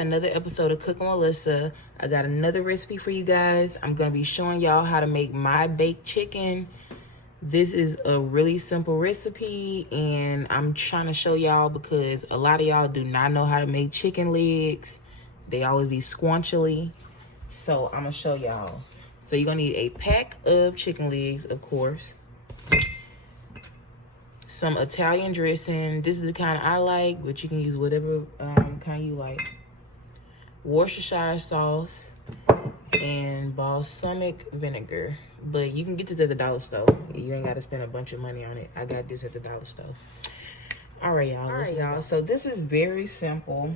to another episode of Cooking with Lyssa. I got another recipe for you guys. I'm going to be showing y'all how to make my baked chicken. This is a really simple recipe, and I'm trying to show y'all because a lot of y'all do not know how to make chicken legs. They always be squanchily. So I'm going to show y'all. So you're going to need a pack of chicken legs, of course. Some Italian dressing. This is the kind I like, but you can use whatever kind you like. Worcestershire sauce and balsamic vinegar. But you can get this at the dollar store. You ain't got to spend a bunch of money on it. I got this at the dollar store. All right, y'all. So this is very simple.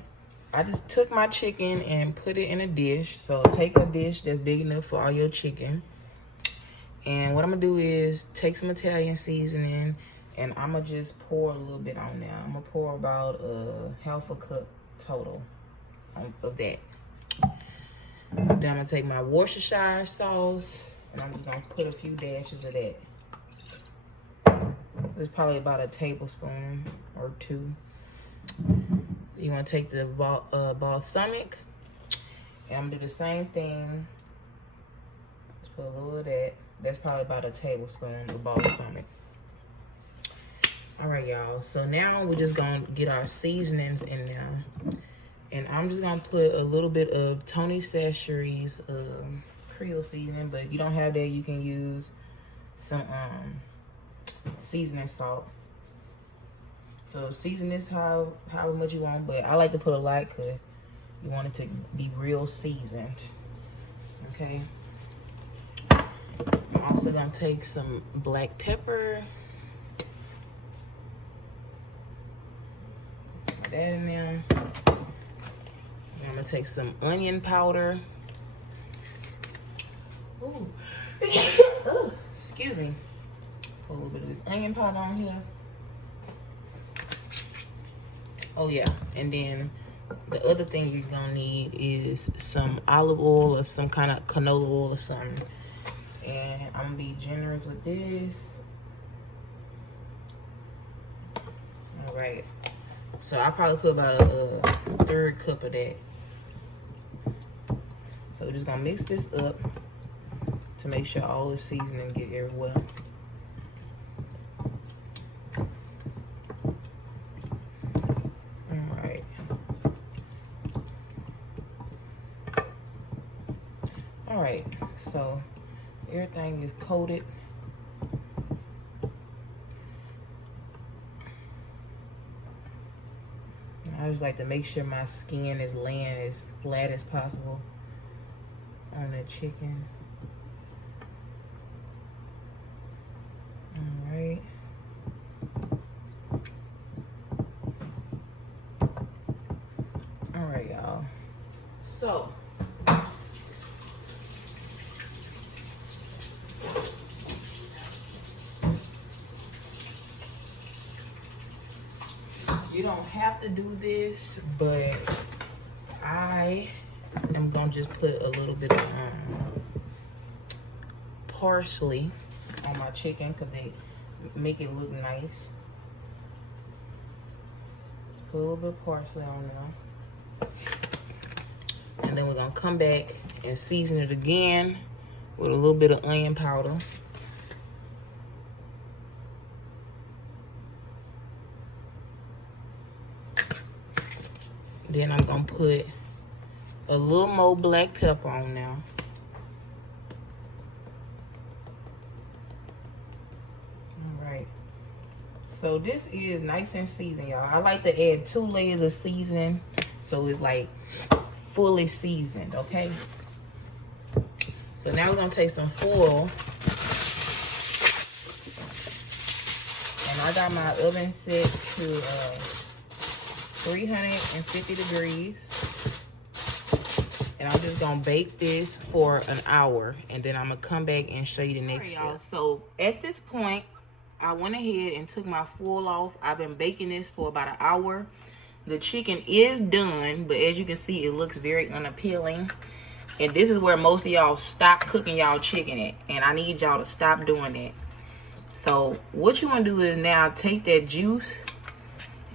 I just took my chicken and put it in a dish. So take a dish that's big enough for all your chicken. And what I'm going to do is take some Italian seasoning. And I'm going to just pour a little bit on there. I'm going to pour about half a cup total of that. Then I'm going to take my Worcestershire sauce. And I'm just going to put a few dashes of that. It's probably about a tablespoon or two. You want to take the balsamic. And I'm going to do the same thing. Just put a little of that. That's probably about a tablespoon of balsamic. All right, y'all. So now we're just going to get our seasonings in there. And I'm just going to put a little bit of Tony Chachere's Creole seasoning. But if you don't have that, you can use some seasoning salt. So season this however much you want. But I like to put a lot because you want it to be real seasoned. Okay. I'm also going to take some black pepper. That in there. I'm gonna take some onion powder. Ooh. Excuse me. Put a little bit of this onion powder on here. Oh yeah, and then the other thing you're gonna need is some olive oil or some kind of canola oil or something. And I'm gonna be generous with this. All right. So I probably put about a third cup of that. So we're just gonna mix this up to make sure all the seasoning get everywhere. All right. All right. So everything is coated. I just like to make sure my skin is laying as flat as possible on the chicken. All right. All right, y'all. So you don't have to do this, but I am gonna just put a little bit of parsley on my chicken because they make it look nice. Put a little bit of parsley on there. And then we're gonna come back and season it again with a little bit of onion powder. Then I'm gonna put a little more black pepper on now. All right. So this is nice and seasoned, y'all. I like to add 2 layers of seasoning so it's like fully seasoned, okay? So now we're gonna take some foil. And I got my oven set to 350 degrees. And I'm just gonna bake this for an hour, and then I'm gonna come back and show you the next step. Y'all, so at this point, I went ahead and took my foil off. I've been baking this for about an hour. The chicken is done, but as you can see, it looks very unappealing. And this is where most of y'all stop cooking y'all chicken at, and I need y'all to stop doing that. So what you want to do is now take that juice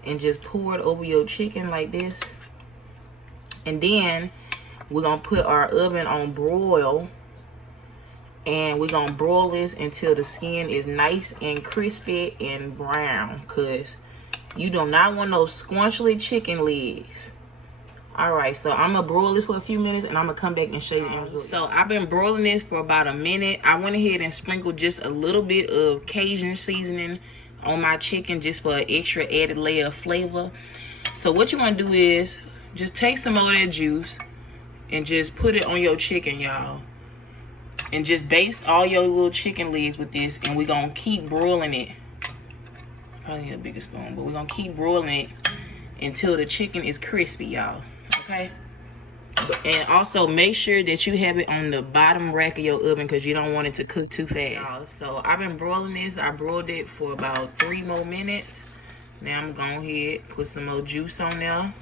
and just pour it over your chicken like this. And then we're gonna put our oven on broil, and we're gonna broil this until the skin is nice and crispy and brown, because you do not want those squanchily chicken legs. All right, so I'm gonna broil this for a few minutes, and I'm gonna come back and show you the end result. So I've been broiling this for about a minute. I went ahead and sprinkled just a little bit of Cajun seasoning on my chicken, just for an extra added layer of flavor. So what you want to do is just take some more of that juice and just put it on your chicken, y'all, and just baste all your little chicken legs with this, and we're gonna keep broiling it. Probably need a bigger spoon, but we're gonna keep broiling it until the chicken is crispy, y'all. Okay? And also make sure that you have it on the bottom rack of your oven, because you don't want it to cook too fast. So I've been broiling this. I broiled it for about 3 more minutes. Now I'm going ahead, put some more juice on there.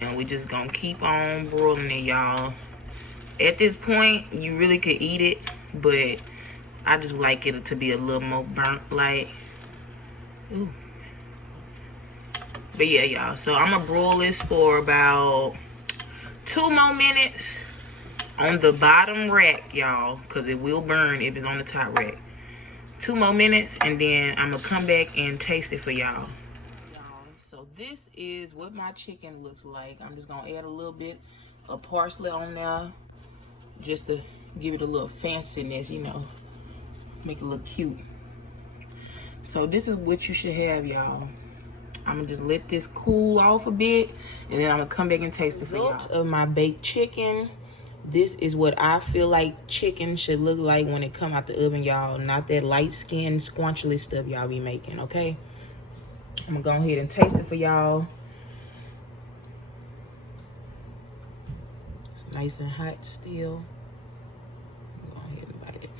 And we just gonna keep on broiling it, y'all. At this point, you really could eat it, but I just like it to be a little more burnt, like. Ooh. But yeah, y'all, so I'm gonna broil this for about 2 more minutes on the bottom rack, y'all, because it will burn if it's on the top rack. 2 more minutes, and then I'm gonna come back and taste it for y'all. So this is what my chicken looks like. I'm just gonna add a little bit of parsley on there, just to give it a little fanciness, you know, make it look cute. So this is what you should have, y'all. I'm gonna just let this cool off a bit, and then I'm gonna come back and taste it for y'all. Of my baked chicken, this is what I feel like chicken should look like when it come out the oven, y'all. Not that light skin squanchily stuff y'all be making, okay? I'm gonna go ahead and taste it for y'all. It's nice and hot still. I'm gonna go ahead and bite it.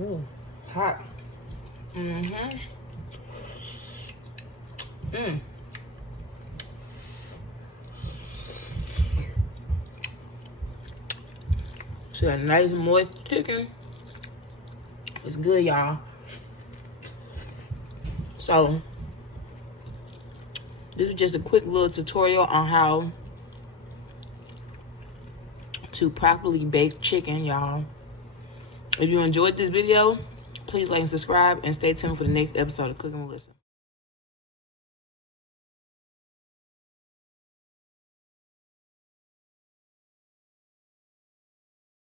Ooh, hot. Mm-hmm. So a nice moist chicken. It's good, y'all. So this is just a quick little tutorial on how to properly bake chicken, y'all. If you enjoyed this video, please like and subscribe, and stay tuned for the next episode of Cooking with Lyssa.